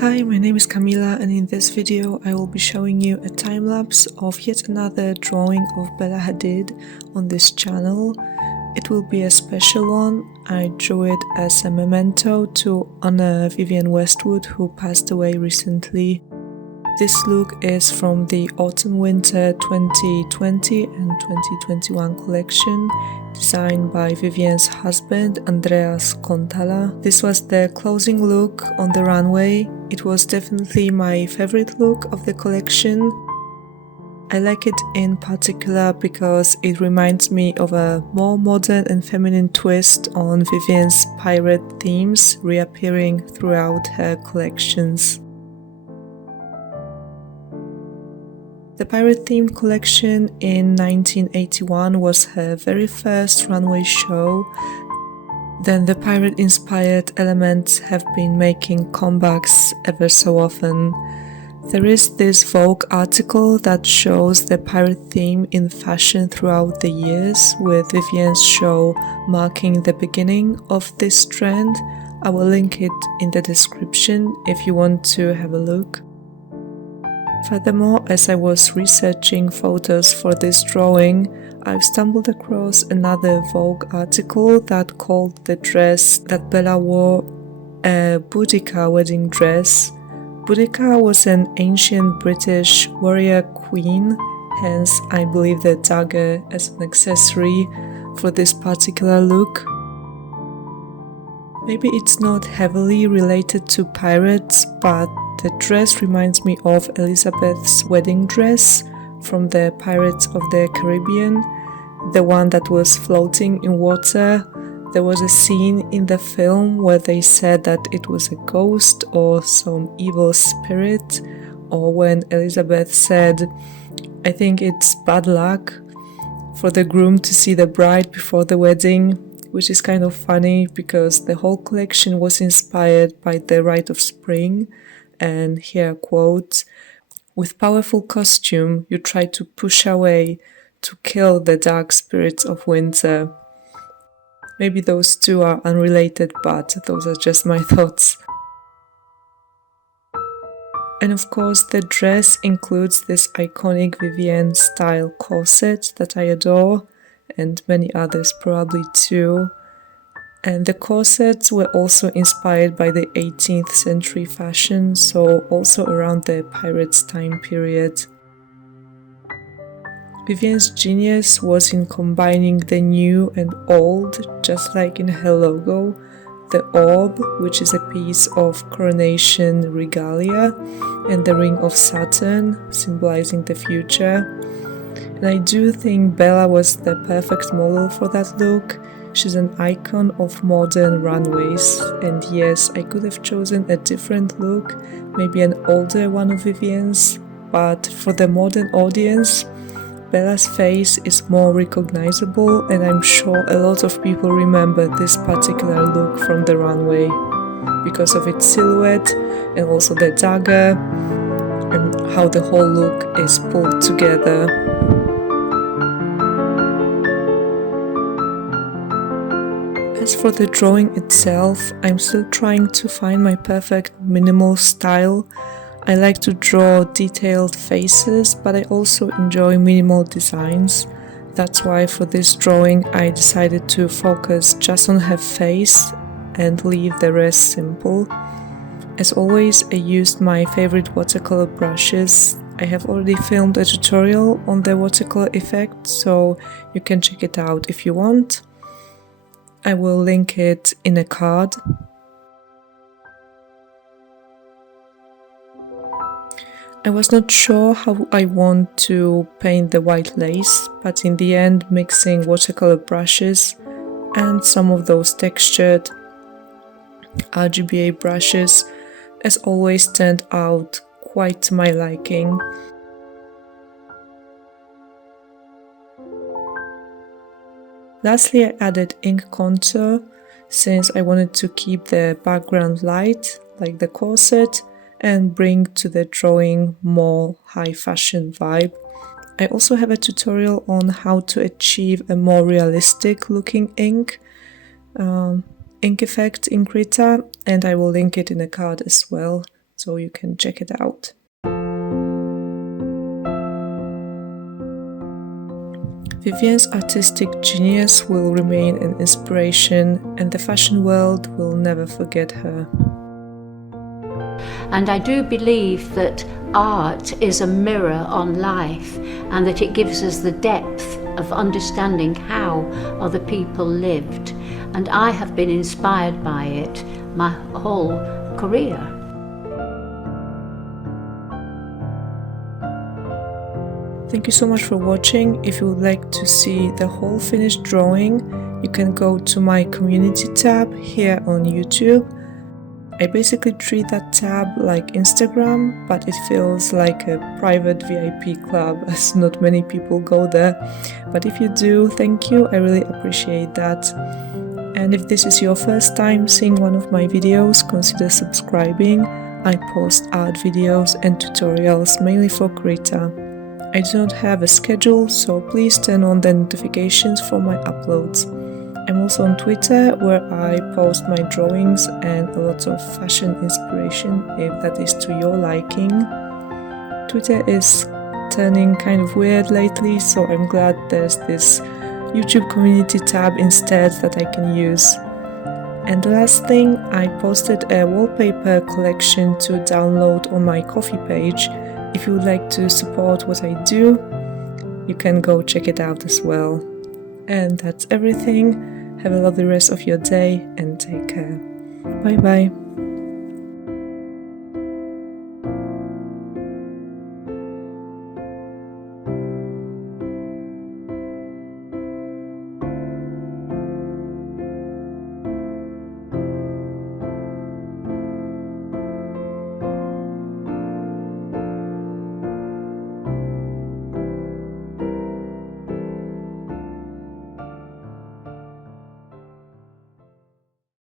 Hi, my name is Camila, and in this video I will be showing you a time-lapse of yet another drawing of Bella Hadid on this channel. It will be a special one. I drew it as a memento to honor Vivienne Westwood, who passed away recently. This look is from the Autumn-Winter 2020 and 2021 collection, designed by Vivienne's husband, Andreas Kontala. This was the closing look on the runway. It was definitely my favorite look of the collection. I like it in particular because it reminds me of a more modern and feminine twist on Vivienne's pirate themes reappearing throughout her collections. The pirate-themed collection in 1981 was her very first runway show. Then the pirate-inspired elements have been making comebacks ever so often. There is this Vogue article that shows the pirate theme in fashion throughout the years, with Vivienne's show marking the beginning of this trend. I will link it in the description if you want to have a look. Furthermore, as I was researching photos for this drawing, I've stumbled across another Vogue article that called the dress that Bella wore a Boudica wedding dress. Boudica was an ancient British warrior queen, hence I believe the dagger as an accessory for this particular look. Maybe it's not heavily related to pirates, but the dress reminds me of Elizabeth's wedding dress from the Pirates of the Caribbean, the one that was floating in water. There was a scene in the film where they said that it was a ghost or some evil spirit, or when Elizabeth said, "I think it's bad luck for the groom to see the bride before the wedding," which is kind of funny because the whole collection was inspired by the Rite of Spring. And here, quote, "With powerful costume, you try to push away, to kill the dark spirits of winter." Maybe those two are unrelated, but those are just my thoughts. And of course, the dress includes this iconic Vivienne style corset that I adore, and many others probably too. And the corsets were also inspired by the 18th century fashion, so also around the pirates' time period. Vivienne's genius was in combining the new and old, just like in her logo. The orb, which is a piece of coronation regalia, and the ring of Saturn, symbolizing the future. And I do think Bella was the perfect model for that look. She's an icon of modern runways, and yes, I could have chosen a different look, maybe an older one of Vivienne's, but for the modern audience, Bella's face is more recognizable, and I'm sure a lot of people remember this particular look from the runway because of its silhouette and also the dagger and how the whole look is pulled together. As for the drawing itself, I'm still trying to find my perfect minimal style. I like to draw detailed faces, but I also enjoy minimal designs. That's why for this drawing I decided to focus just on her face and leave the rest simple. As always, I used my favorite watercolor brushes. I have already filmed a tutorial on the watercolor effect, so you can check it out if you want. I will link it in a card. I was not sure how I want to paint the white lace, but in the end, mixing watercolor brushes and some of those textured RGBA brushes, as always, turned out quite to my liking. Lastly, I added ink contour since I wanted to keep the background light, like the corset, and bring to the drawing more high fashion vibe. I also have a tutorial on how to achieve a more realistic looking ink effect in Krita, and I will link it in a card as well. so you can check it out. Vivienne's artistic genius will remain an inspiration, and the fashion world will never forget her. And I do believe that art is a mirror on life, and that it gives us the depth of understanding how other people lived. And I have been inspired by it my whole career. Thank you so much for watching. If you would like to see the whole finished drawing, you can go to my community tab here on YouTube. I basically treat that tab like Instagram, but it feels like a private VIP club as not many people go there. But if you do, thank you, I really appreciate that. And if this is your first time seeing one of my videos, consider subscribing. I post art videos and tutorials mainly for Krita. I do not have a schedule, so please turn on the notifications for my uploads. I'm also on Twitter, where I post my drawings and a lot of fashion inspiration, if that is to your liking. Twitter is turning kind of weird lately, so I'm glad there's this YouTube community tab instead that I can use. And the last thing, I posted a wallpaper collection to download on my Ko-fi page. If you would like to support what I do, you can go check it out as well. And that's everything. Have a lovely rest of your day and take care. Bye bye.